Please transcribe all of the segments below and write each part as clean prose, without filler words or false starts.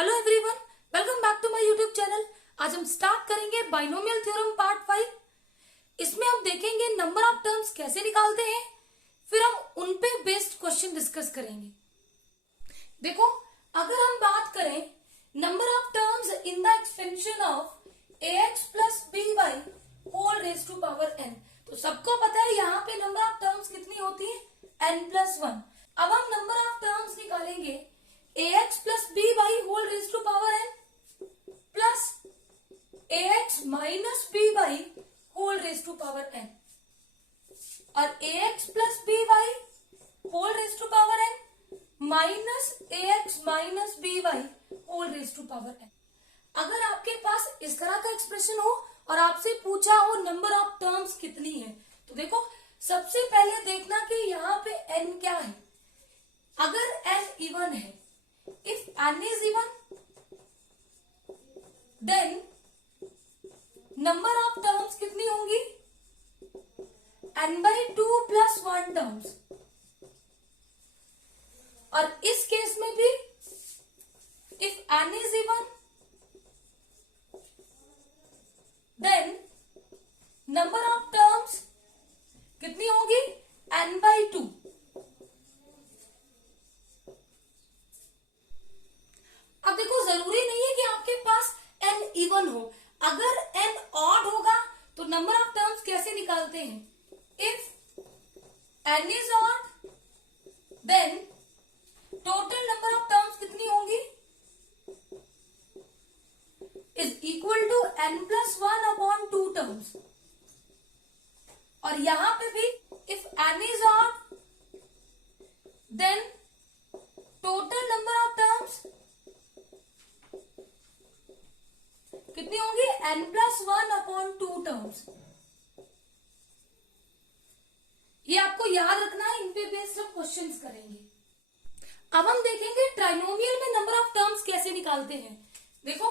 Hello everyone, welcome back to my YouTube channel. आज हम start करेंगे बाइनोमियल थ्योरम पार्ट 5। इसमें हम देखेंगे नंबर ऑफ टर्म्स कैसे निकालते हैं, फिर हम उन पे बेस्ड क्वेश्चन डिस्कस करेंगे। देखो, अगर हम बात करें number of terms in the expansion of ax plus by whole raise to power n, तो सबको पता है यहाँ पे नंबर ऑफ टर्म्स कितनी होती है, n+1। अब हम नंबर ऑफ टर्म्स निकालेंगे ax plus by whole raise to power n plus ax minus by whole raise to power n, और ax plus by whole raise to power n minus ax minus by whole raise to power n। अगर आपके पास इस तरह का expression हो और आपसे पूछा हो नंबर ऑफ टर्म्स कितनी है, तो देखो सबसे पहले देखना कि यहाँ पे n क्या है। अगर n इवन है, if n is even, then number of terms कितनी होंगी, n/2 प्लस 1 टर्म्स। और इस केस में भी if n is even, then number of terms कितनी होंगी, n/2। अब देखो, जरूरी नहीं है कि आपके पास n इवन हो। अगर n ऑड होगा तो नंबर ऑफ टर्म्स कैसे निकालते हैं, if n is odd then total number of terms कितनी होंगी, is equal to n+1 upon 2 terms. और यहां पे भी if n is odd then total number of terms कितनी होंगी, n+1 अपॉन 2 टर्म्स। ये आपको याद रखना है, इन पे बेस्ड हम क्वेश्चंस करेंगे। अब हम देखेंगे ट्राइनोमियल में नंबर ऑफ टर्म्स कैसे निकालते हैं। देखो,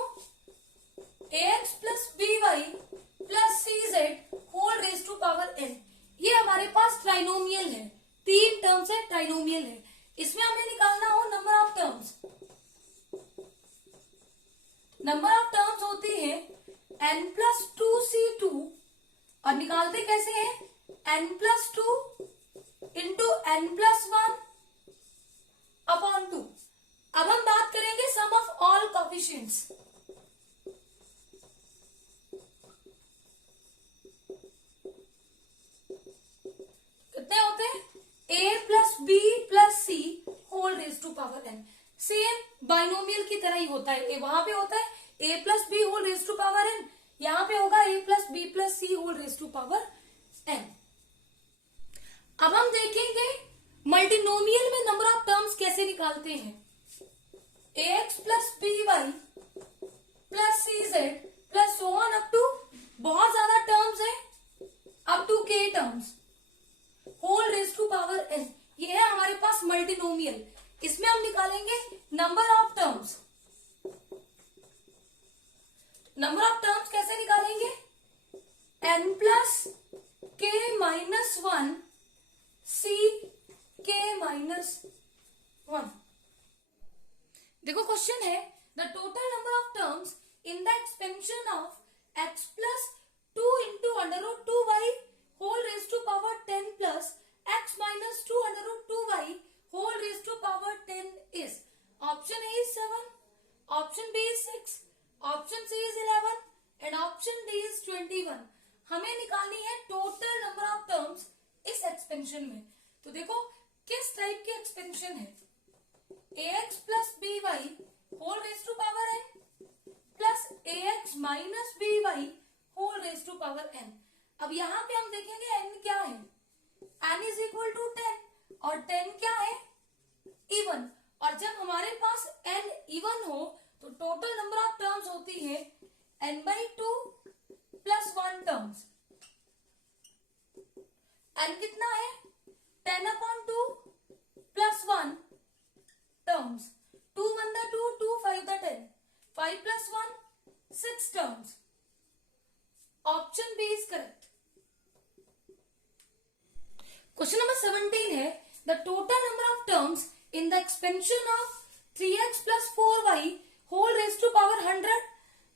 ax plus by plus cz whole raise to power n, ये हमारे पास ट्राइनोमियल है, 3 टर्म्स है, ट्राइनोमियल है। इसमें हमें निकालना हो number of terms. Number of terms होती है n+2c2, और निकालते कैसे हैं, n+2 इंटू n+1 अपॉन 2। अब हम बात करेंगे सम ऑफ ऑल कोफिशिएंट्स। कितने होते हैं, a plus b plus c whole raise to power n। Same binomial की तरह ही होता है, वहां पे होता है a plus B whole raise to power n, यहां पे होगा a plus B plus C whole raise to power n। अब हम देखेंगे मल्टीनोमियल में नंबर ऑफ टर्म्स कैसे निकालते हैं। ax plus by plus cz plus so on up to, बहुत ज्यादा टर्म्स है, up to k terms whole raise to power n। ये है हमारे पास मल्टीनोमियल। इसमें हम निकालेंगे number of terms. Number of terms कैसे निकालेंगे, n plus k minus 1 c k minus 1। देखो, क्वेश्चन है the total number of terms in the expansion of x plus 2 into √2y whole raise to power 10 plus x minus 2 √2y whole raised to power 10 is, option A is 7, option B is 6, option C is 11 and option D is 21। हमें निकालनी है total number of terms इस expansion में। तो देखो किस type के expansion है, ax plus by whole raise to power n plus ax minus by whole raise to power n। अब यहाँ पे हम देखेंगे n क्या है, n इज इक्वल टू 10, और 10 क्या है, इवन। और जब हमारे पास n इवन हो तो टोटल नंबर ऑफ टर्म्स होती है n/2 प्लस 1 टर्म्स। n कितना है, 10/2 plus 1 terms, 2 1 2, 2 5 10, 5 plus 1 6 terms. Option B is correct. Question number 17 है the total number of terms in the expansion of 3x plus 4y whole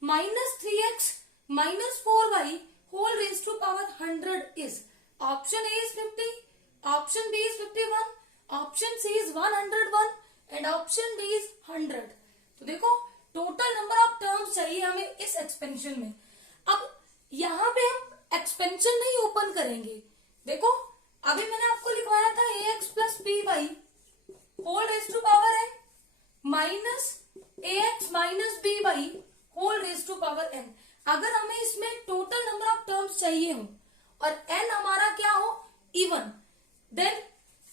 minus 3x minus 4y whole raise to power 100 is, option A is 50, option B is 51, option C is 101 and option D is 100। तो देखो total number of terms चाहिए हमें इस expansion में। अब यहाँ पे हम एक्सपेंशन नहीं ओपन करेंगे। देखो अभी मैंने आपको लिखवाया था ax plus B Y whole raise to power n minus ax minus B Y whole raise to power n। अगर हमें इसमें टोटल नंबर ऑफ टर्म्स चाहिए हो और n हमारा क्या हो even, then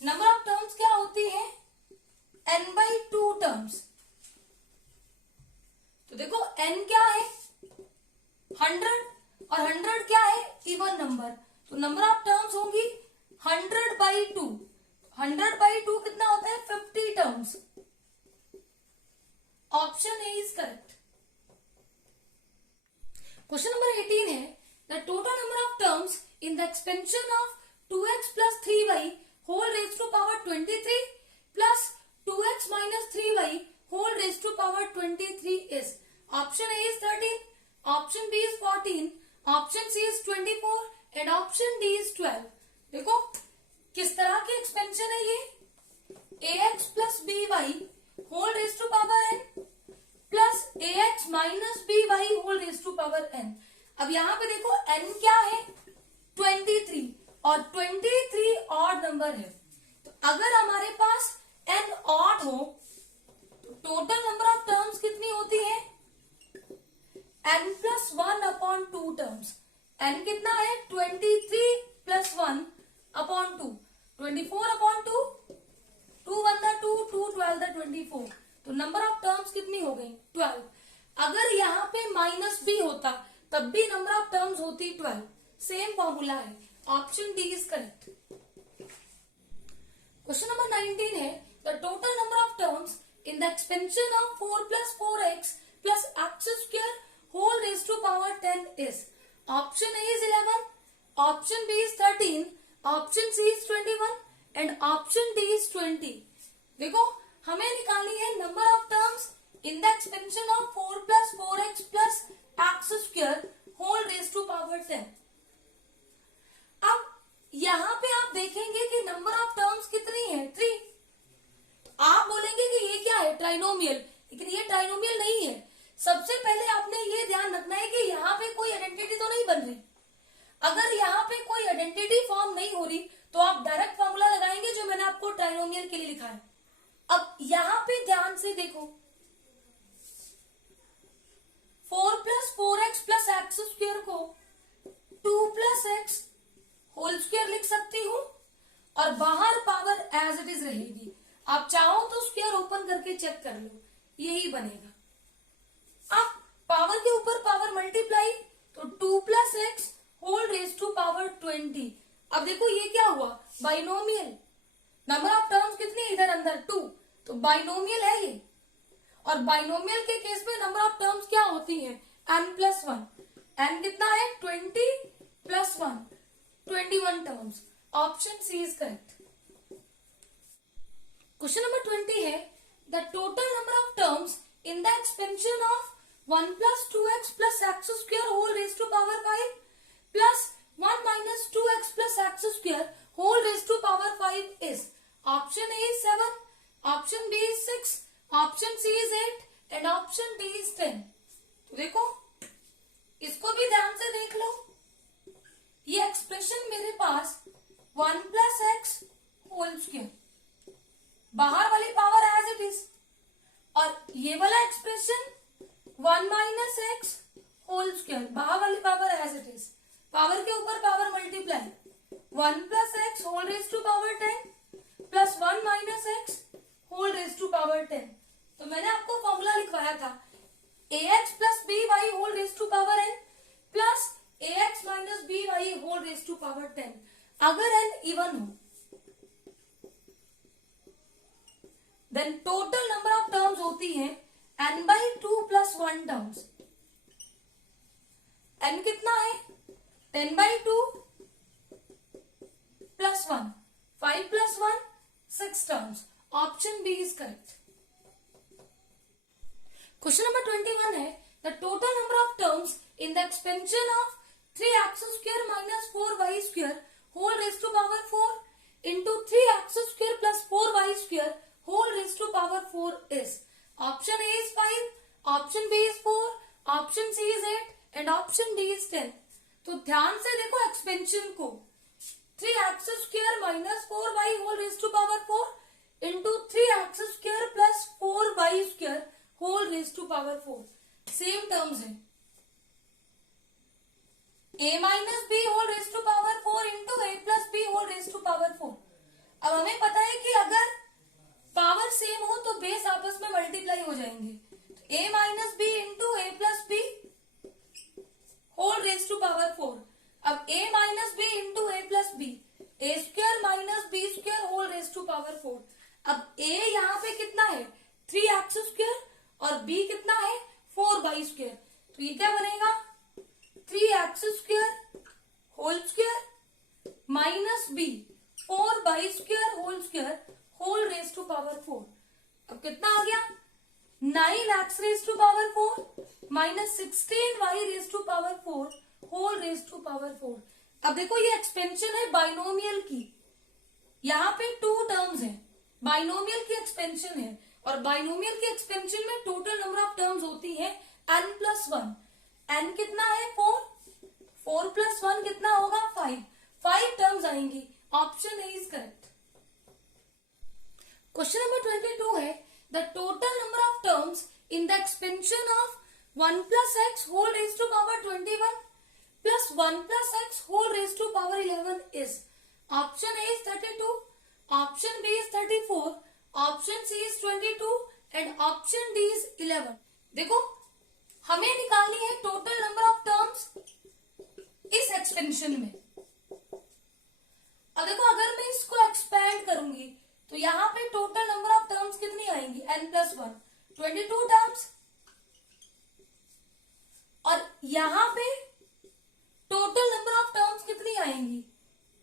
number of terms क्या होती है n/2 टर्म्स। तो देखो n क्या है 100 और 100 क्या है इवन नंबर, तो नंबर ऑफ टर्म्स होगी 100/2। 100/2 कितना होता है 50 terms. Option A is correct. Question number 18 है the total number of terms in the expansion of 2x plus 3y whole raise to power 23 plus 2x minus 3y whole raise to power 23 is, option A is 13, option B is 14, option C is 24 and option D is 12। देखो किस तरह की expansion है ये ax plus B Y whole raise to power n plus ax minus B Y whole raise to power n। अब यहाँ पे देखो n क्या है 23 और 23 ऑड नंबर है, तो अगर हमारे पास n ऑड हो तो टोटल नंबर ऑफ टर्म्स कितनी होती है n प्लस 1/2 टर्म्स। n कितना है 23 प्लस 1/2, 24/2, 2 1 2, 2 12 24, तो नंबर ऑफ टर्म्स कितनी हो गई 12। अगर यहाँ पे माइनस बी होता तब भी नंबर ऑफ टर्म्स होती 12, सेम फॉर्मूला है। Option D is correct. Question number 19 है the total number of terms in the expansion of 4 plus 4x plus x square whole raise to power 10 is, option A is 11, option B is 13, option C is 21 and option D is 20। देखो हमें निकालनी है number of terms in the expansion of 4 plus 4x plus x square whole raise to power 10। अब यहाँ पे आप देखेंगे कि नंबर ऑफ टर्म्स कितनी है 3। आप बोलेंगे कि ये क्या है ट्राइनोमियल, लेकिन ये ट्राइनोमियल नहीं है। सबसे पहले आपने ये ध्यान रखना है कि यहाँ पे कोई आइडेंटिटी तो नहीं बन रही। अगर यहाँ पे कोई आइडेंटिटी फॉर्म नहीं हो रही तो आप डायरेक्ट फॉर्मूला लगाएंगे जो मैंने आपको ट्राइनोमियल के लिए लिखा है। अब यहाँ पे ध्यान से देखो 4 plus 4x plus X square को 2 प्लस एक्स होल स्क्वायर लिख सकती हूँ और बाहर पावर एज इट इज रहेगी। आप चाहो तो स्क्वायर ओपन करके चेक कर लो, यही बनेगा। अब पावर के ऊपर पावर मल्टीप्लाई तो 2 plus X whole raise to power 20। अब देखो ये क्या हुआ बाइनोमियल, नंबर ऑफ टर्म्स कितनी इधर अंदर 2, तो बाइनोमियल है ये। और बाइनोमियल के केस में नंबर ऑफ टर्म्स क्या होती है n प्लस 1। n कितना है 20 plus 1 21 terms. Option C is correct. Question number 20 है the total number of terms in the expansion of 1 plus 2x plus X square whole raise to power 5 plus 1 minus 2x plus X square whole raise to power 5 is, option A is 7, option B is 6, option C is 8 and option D is 10। तो देखो इसको भी ध्यान से देख लो, ये expression मेरे पास 1 प्लस एक्स होल स्क्वायर, बाहर वाली पावर एज इट इज, और ये वाला expression 1 minus X whole square, बाहर वाली power as it is, power के ऊपर power multiply 1 plus X whole raise to power 10 plus 1 minus X whole raise to power 10। तो मैंने आपको फॉर्मूला लिखवाया था ax plus B Y whole raise to power n plus ax minus B Y whole raise to power 10। अगर n even हो then total number of terms होती है n/2 plus 1 terms. n कितना है 10/2 plus 1, 5 plus 1 6 terms. Option B is correct. Question number 21 है the total number of terms in the expansion of 3x square minus 4y square whole raised to power 4 into 3x square plus 4y square whole raised to power 4 is option A is 5, option B is 4, option C is 8 and option D is 10. तो ध्यान से देखो expansion को 3x square minus 4y whole raised to power 4 into 3x square plus 4y square whole raised to power 4 same terms है a minus B whole raise to power 4 into A plus B whole raise to power 4. अब हमें पता है कि अगर power same हो तो base आपस में मल्टीप्लाई हो जाएंगे. तो a minus B into A plus B whole raise to power 4. अब a minus B into A plus B A square minus B square whole raise to power 4. अब a यहाँ पे कितना है 3x स्क्वायर और b कितना है 4y square. तो ये क्या बनेगा 3x square whole square minus B 4y square whole square whole raise to power 4. अब कितना आ गया 9x raise to power 4 minus 16y raise to power 4 whole raise to power 4. अब देखो ये एक्सपेंशन है बाइनोमियल की. यहाँ पे 2 टर्म्स है. बाइनोमियल की एक्सपेंशन है और बाइनोमियल की एक्सपेंशन में टोटल नंबर ऑफ टर्म्स होती है n+1. n कितना है 4. 4 + 1 कितना होगा 5. 5 टर्म्स आएंगी. Option A is correct. Question number 22 है the total number of terms in the expansion of 1 + x whole raise to power 21 plus 1 + x whole raise to power 11 is option A is 32, option B is 34, option C is 22 and option D is 11. देखो हमें निकालनी है total number of terms इस expansion में. अब देखो अगर मैं इसको एक्सपैंड करूंगी तो यहाँ पे टोटल नंबर ऑफ टर्म्स कितनी आएंगी n+1 22 टर्म्स और यहाँ पे टोटल नंबर ऑफ टर्म्स कितनी आएंगी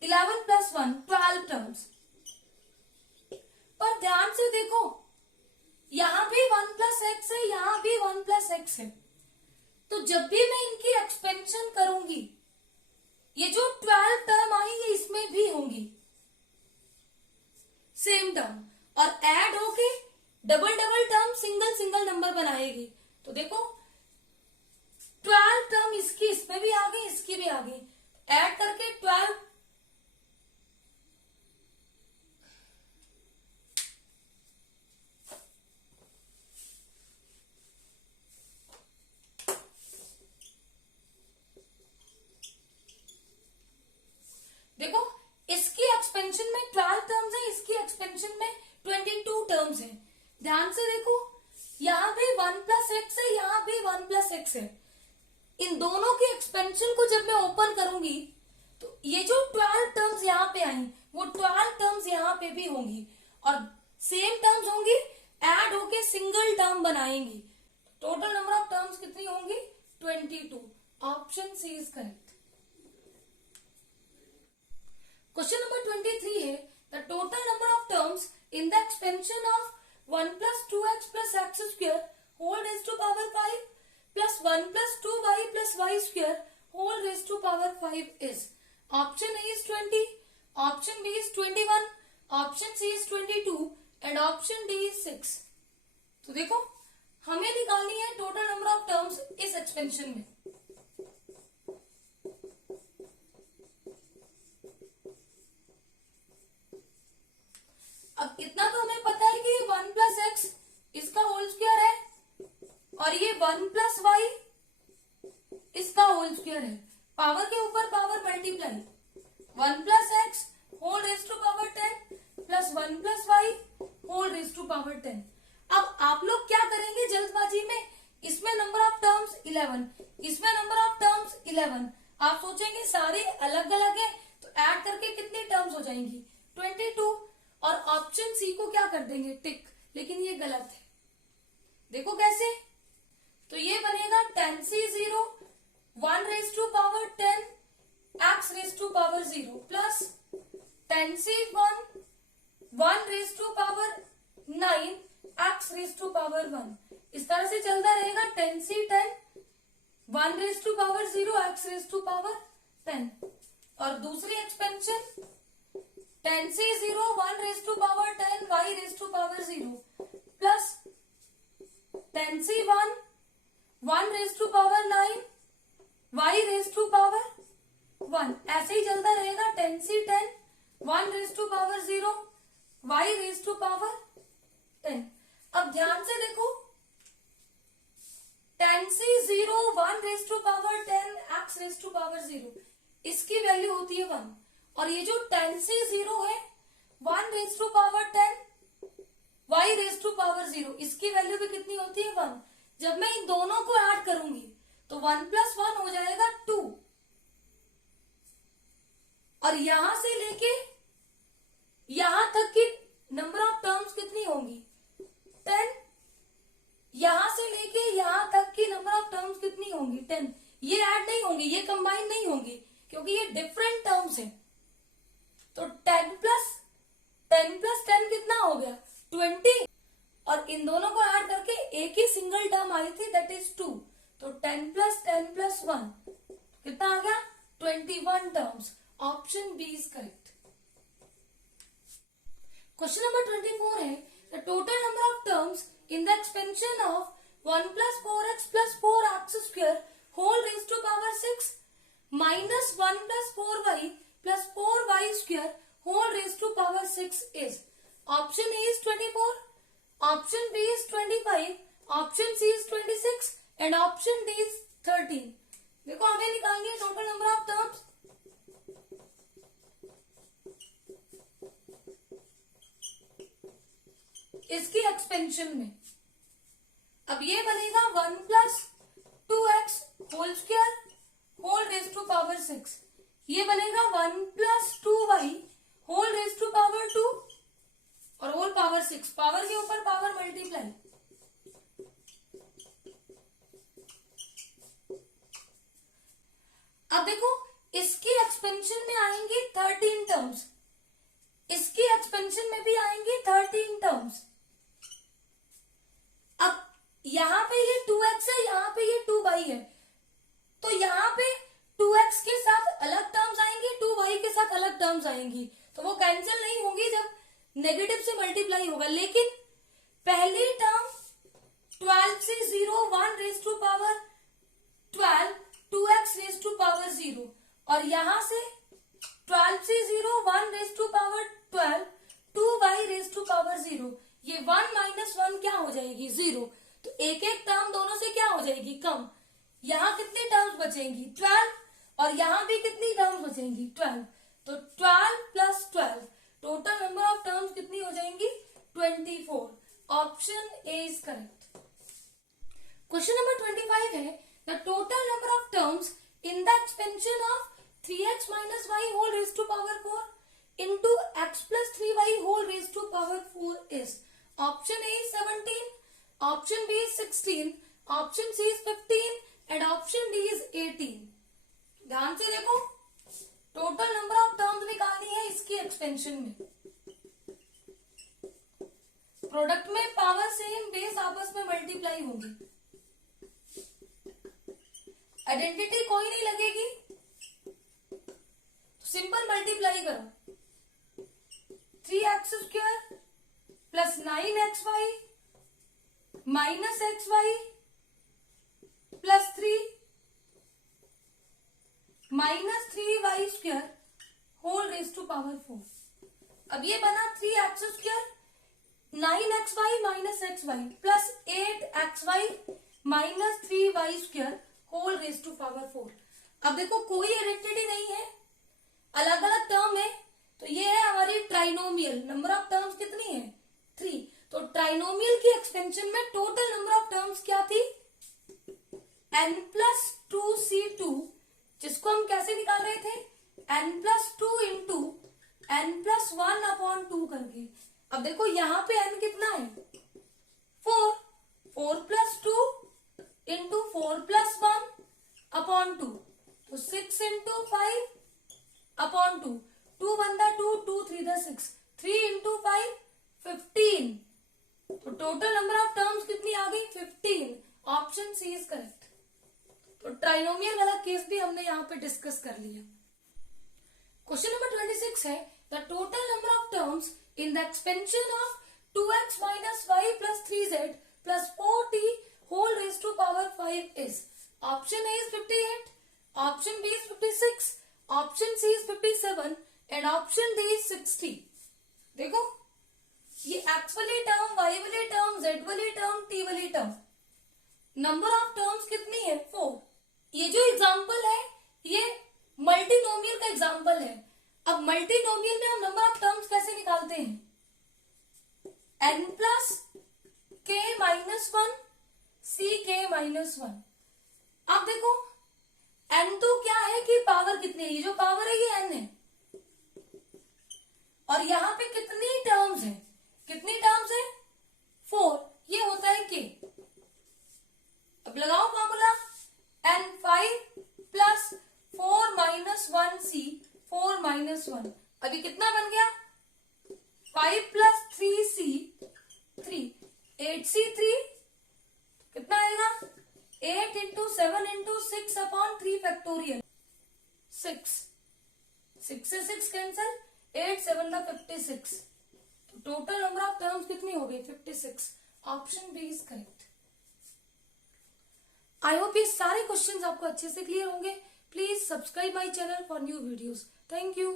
11 + 1 12 टर्म्स. पर ध्यान से देखो यहाँ भी 1 + x है, यहाँ भी 1 + x है. तो जब भी मैं इनकी एक्सपेंशन करूंगी ये जो 12 टर्म आई ये इसमें भी होंगी सेम टर्म और ऐड होके double double term single single number बनाएगी. तो देखो 12 टर्म इसकी इसमें भी आ गई, इसकी भी आ गई. ऐड करके 12 देखो इसकी एक्सपेंशन में 12 टर्म्स है, इसकी एक्सपेंशन में 22 टर्म्स है. ध्यान से देखो यहाँ भी 1 + x है, यहाँ भी 1 + x है. इन दोनों की एक्सपेंशन को जब मैं ओपन करूंगी तो ये जो 12 टर्म्स यहाँ पे आई वो 12 टर्म्स यहाँ पे भी होंगी और सेम टर्म्स होंगी ऐड होके सिंगल टर्म बनाएंगी. टोटल नंबर ऑफ टर्म्स कितनी होंगी 22. Option C is correct. Question number 23 है the total number of terms in the expansion of 1 + 2x + x square whole raise to power 5 plus 1 + 2y + y square whole raise to power 5 is option A is 20, option B is 21, option C is 22 and option D is 6. तो देखो हमें निकालनी है total number of terms इस expansion में. अब इतना तो हमें पता है कि ये 1 + x इसका होल स्क्वायर है और ये 1 + y इसका होल स्क्वायर है. पावर के ऊपर power multiply 1 + x whole raise to power 10 plus 1 + y whole raise to power 10. अब आप लोग क्या करेंगे जल्दबाजी में, इसमें नंबर ऑफ टर्म्स 11, इसमें नंबर ऑफ टर्म्स 11. आप सोचेंगे सारे अलग अलग है तो ऐड करके कितनी टर्म्स हो जाएंगी 22 और ऑप्शन सी को क्या कर देंगे टिक. लेकिन ये गलत है. देखो कैसे, तो ये बनेगा 10c0 1 raise to power 10 x raise to power 0 plus 10c1 1 raise to power 9 x raise to power 1. इस तरह से चलता रहेगा 10c10 1 raise to power 0 x raise to power 10। और दूसरी expansion 10 C 0 1 raise to power 10 y raise to power 0 plus 10 C 1 1 raise to power 9 y raise to power 1। ऐसे ही चलता रहेगा 10 C 10 1 raise to power 0 y raise to power 10। अब ध्यान से देखो 10 C 0 1 raise to power 10 x raise to power 0 इसकी value होती है 1। और ये जो 10 से 0 है 1 raise to power 10 y raise to power 0 इसकी वैल्यू भी कितनी होती है 1। जब मैं इन दोनों को ऐड करूंगी तो 1 प्लस 1 हो जाएगा 2। और यहां से लेके यहां तक की नंबर ऑफ टर्म्स कितनी होंगी 10। यहां से लेके यहां तक की नंबर ऑफ टर्म्स कितनी होंगी 10। ये ऐड नहीं होंगी, ये कंबाइन नहीं होंगी क्योंकि ये डिफरेंट टर्म्स हैं। तो 10 प्लस 10 कितना हो गया 20। और इन दोनों को ऐड करके एक ही सिंगल टर्म आई थी दैट इज 2। तो 10 प्लस 1 कितना आ गया 21 terms. Option B is correct. Question number 24 है the total number of terms in the expansion of 1 plus 4x plus 4x square whole raise to power 6 minus 1 plus 4y plus 4y square whole raise to power 6 is. Option A is 24, option B is 25, option C is 26 and option D is 13। देखो हमें निकालनी है total number of terms. इसकी expansion में अब ये बनेगा 1 plus 2x whole square whole raise to power 6। ये बनेगा 1 plus 2y whole raise to power 2 और होल पावर 6। पावर के ऊपर पावर मल्टीप्लाई। अब देखो इसकी एक्सपेंशन में आएंगे 13 टर्म्स, इसकी एक्सपेंशन में भी आएंगे 13 टर्म्स। अब यहां पे ये 2x है, यहां पे ये 2y है, तो यहां पे 2x के साथ अलग टर्म्स आएंगी, 2y के साथ अलग टर्म्स आएंगी, तो वो कैंसिल नहीं होंगी जब नेगेटिव से मल्टीप्लाई होगा। लेकिन पहली टर्म 12 से 0 1 raise to power 12 2x raise to power 0 और यहां से 12 से 0 1 raise to power 12 2y raise to power 0। ये 1 माइनस 1 क्या हो जाएगी 0। तो एक एक टर्म दोनों से क्या हो जाएगी कम। यहां कितनी टर्म्स बचेंगी 12 और यहां भी कितनी टर्म्स बचेंगी 12। तो 12 plus 12 total number of terms कितनी हो जाएंगी 24। Option A is correct. Question number 25 है the total number of terms in the expansion of 3x minus y whole raised to power 4 into x plus 3y whole raised to power 4 is। Option A is 17, option B is 16, option C is 15 and option D is 18। ध्यान से देखो total number of terms निकालनी है इसकी expansion में। Product में power same base आपस में मल्टीप्लाई होंगी, आइडेंटिटी कोई नहीं लगेगी, सिंपल मल्टीप्लाई करो। 3x square plus 9xy minus xy plus 3 minus 3y square whole raise to power 4। अब ये बना 3x square 9xy minus xy plus 8xy minus 3y square whole raise to power 4। अब देखो कोई आइडेंटिटी नहीं है, अलग अलग टर्म है, तो ये है हमारी ट्राइनोमियल। नंबर ऑफ टर्म्स कितनी है 3। तो ट्राइनोमियल की एक्सपेंशन में टोटल नंबर ऑफ टर्म्स क्या थी n प्लस 2c2, जिसको हम कैसे निकाल रहे थे n plus 2 into n plus 1 upon 2 करके। अब देखो यहाँ पे n कितना है 4, 4 प्लस 2 इंटू 4 प्लस 1 अपॉन 2, तो 6 इंटू 5 अपॉन 2, 2 1 2, 2 3 6, 3 इंटू 5 15। तो टोटल नंबर ऑफ टर्म्स कितनी आ गई 15। Option C is correct. तो बाइनोमियल वाला केस भी हमने यहाँ पे डिस्कस कर लिया। क्वेश्चन नंबर 26 है the total number of terms in the expansion of 2x minus 5 plus 3z plus 4t whole raised to power 5 is option A is 58, option B is 56, option C is 57 and option D is 60। देखो ये x वाली term, y वाली term, z वाली term, t वाली term, number of terms कितनी है 4। ये जो एग्जांपल है ये मल्टीनोमियल का एग्जांपल है। अब मल्टीनोमियल में हम नंबर ऑफ टर्म्स कैसे निकालते हैं, n प्लस k माइनस 1 सी के माइनस 1। अब देखो n तो क्या है कि पावर कितनी है, ये जो पावर है ये n है और यहां पे कितनी टर्म्स है, कितनी टर्म्स है 4, ये होता है k। अब लगाओ फॉर्मूला n5 प्लस 4 माइनस 1 सी 4 माइनस 1, अभी कितना बन गया 5 प्लस 3 सी 3 8c3 कितना आएगा 8 इंटू 7 इंटू 6 अपॉन 3 फैक्टोरियल 6 से 6 कैंसल 8 7 का 56, तो टोटल नंबर ऑफ टर्म्स कितनी हो गई 56। Option B is correct. I hope ये सारे क्वेश्चंस आपको अच्छे से क्लियर होंगे। Please subscribe my channel for new videos. Thank you.